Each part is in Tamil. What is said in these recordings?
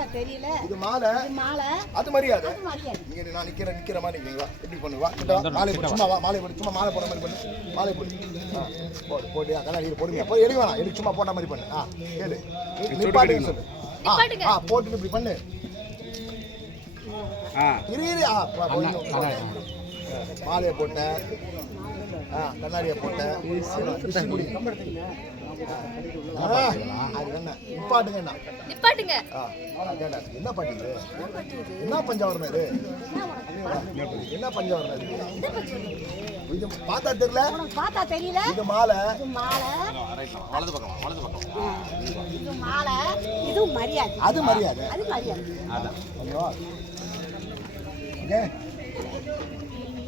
தெரியல. இது மாலை. அது மரியாதை. நீங்க நான் நிக்கிற மாதிரி நீங்க எப்படி பண்ணுவா? மாலை போடு, சும்மா வா, மாலை போடு, சும்மா மாலை போட மாதிரி பண்ணு. மாலை போடு. போடு போடு கண்ணாடி போடுங்க. போய் எடுக்க வேணாம். எடுத்து சும்மா போட்ட மாதிரி பண்ணு. கேளு. நிப்பாட்டுங்க சொல்லு. போட்டுட்டு இப்படி பண்ணு. இரு மாலையை போட்ட, கண்ணாடியை போட்ட, நிப்பாட்டுங்க. என்ன பாட்டு இது? என்ன பஞ்சவரணம் இது? என்ன பஞ்சவரணம் இது? பார்த்தா தெரியல. இது மாலை. வலது பக்கம். இது மாலை. இது மரியாதை. அது மரியாதை.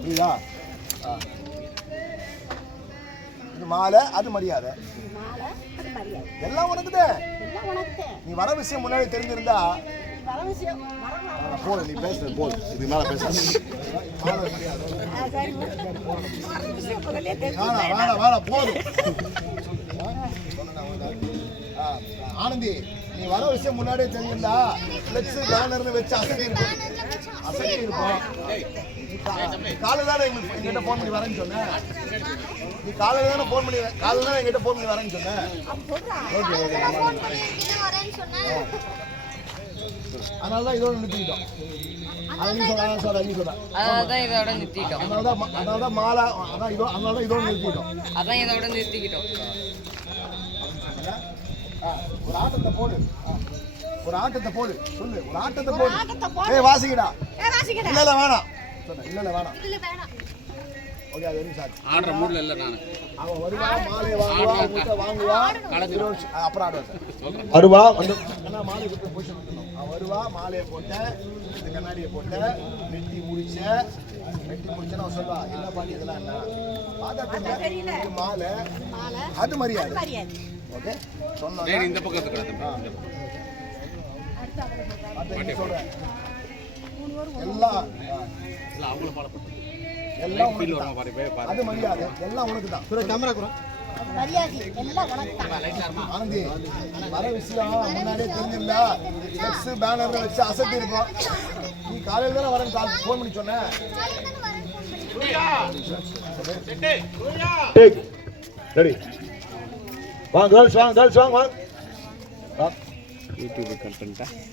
புரியுதா? இது மாலை, அது மரியாதை. எல்லாம் உனக்குதான். நீ வர விஷயம் முன்னாடி தெரிஞ்சிருந்தா போல நீ பேசுற போல் இது மேல பேச போதும். ஆனந்தி, நீ வர விஷயம் முன்னாடியே தெரிஞ்சிருந்தா பிளெக்ஸ் பேனர்னு வச்சு அசைட்டி இருப்போம். காலையில தானே எங்கிட்ட போன் பண்ணி வரேன்னு சொன்னேன். நீ காலையில தானே போன் பண்ணி எங்கிட்ட போன் பண்ணி வரேன்னு சொன்னேன். அதனாலதான் இதோட நிறுத்திக்கிட்டோம். அதனாலதான் மாலை, அதனாலதான் இதோட நிறுத்திக்கிட்டோம். ஒரு ஆட்டத்தை போடு சொல்லு. ஒரு ஆட்டத்தை போடு. வாசிக்கடா. இல்ல வேணாம். இல்ல வேணாம். ஓகே, அது வெரி சாரி. ஆர்டர் மூட்ல இல்ல நான். அவன் வருவா, மாலை வாங்குவா, முட்டை வாங்குவா, அப்புறம் ஆடுவா. வருவா வந்து அண்ணா மாலை கிட்ட பொசிஷன் பண்ணனும். அவன் வருவா, மாலையை போட்ட, இந்த கண்ணாடியை போட்ட, நெட்டி முடிச்சனா அவன் சொல்வா, என்ன பாட்டி இதெல்லாம் என்ன? பார்த்தா தெரியல. இது மாலை. அது மரியாதை. ஓகே, சொன்னா டேய் இந்த பக்கத்துக்கு கடந்து. அடுத்து சொல்றேன். எல்லாம் அவங்கள ஃபாலோ பண்ணு. எல்லாம் அது மரியாதை. எல்லாம் உனக்கு தான். கேமரா குற மரியாதை. எல்லாம் உனக்கு தான். ஆனந்தி, வர விஷயம் முன்னாடியே தெரிஞ்சிருந்தா ஃப்ளெக்ஸ் பேனர் வச்சு அசத்தி இருப்போம். நீ காலையில தானே வரேன் ஃபோன் பண்ணி சொன்னேன். ரெடி வாங்க கேர்ள்ஸ், வாங்க. யூடியூப் கட் பண்ணிட்டா